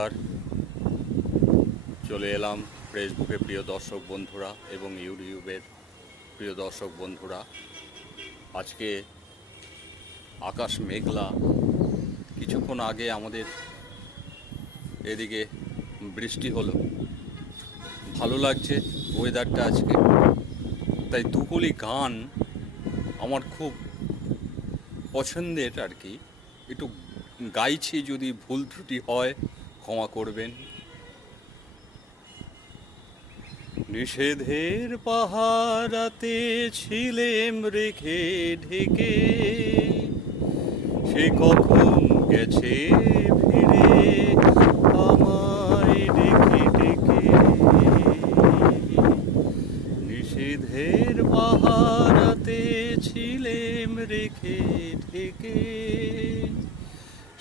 আর চলে এলাম ফেসবুকে প্রিয় দর্শক বন্ধুরা এবং ইউটিউবের প্রিয় দর্শক বন্ধুরা। আজকে আকাশ মেঘলা, কিছুক্ষণ আগে আমাদের এদিকে বৃষ্টি হলো, ভালো লাগছে ওয়েদারটা আজকে। তাই দুকলি গান আমার খুব পছন্দের আর কি, একটু গাইছি, যদি ভুল ত্রুটি হয় ক্ষমা করবেন। নিষেধের পাহারাতে ছিলেম রেখে ঢেকে, সে কখন গেছে ফিরে আমায় ডেকে ডেকে। নিষেধের পাহারাতে ছিলেম রেখে ঢেকে,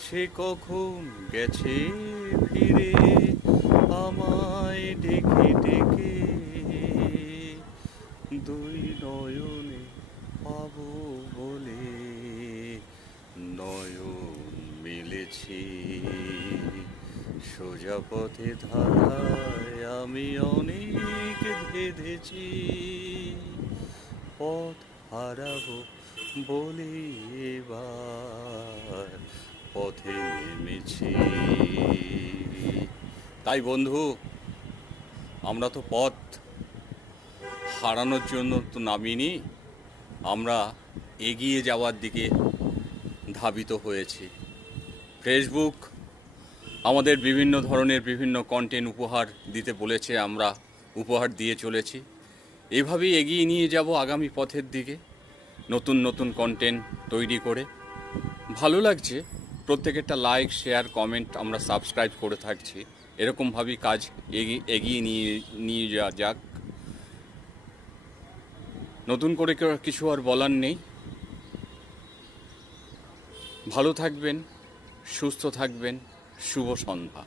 সে কখন গেছে ফিরে আমায় ডেকে ডেকে। দুই নয়নে পাবো বলে নয়ন মিলেছি, সোজা পথে ধারায় আমি অনেক বেঁধেছি। পথ হারাবো বলে এবার পথে নেমেছি। তাই বন্ধু, আমরা তো পথ হারানোর জন্য তো নামিনি, আমরা এগিয়ে যাওয়ার দিকে ধাবিত হয়েছি। ফেসবুক আমাদের বিভিন্ন ধরনের বিভিন্ন কন্টেন্ট উপহার দিতে বলেছে, আমরা উপহার দিয়ে চলেছি। এভাবেই এগিয়ে নিয়ে যাব আগামী পথের দিকে, নতুন নতুন কন্টেন্ট তৈরি করে। ভালো লাগছে, প্রত্যেকেরটা লাইক, শেয়ার, কমেন্ট, আমরা সাবস্ক্রাইব করে থাকছি। এরকমভাবেই কাজ এগিয়ে নিয়ে যাক। নতুন করে কিছু আর বলার নেই। ভালো থাকবেন, সুস্থ থাকবেন। শুভ সন্ধ্যা।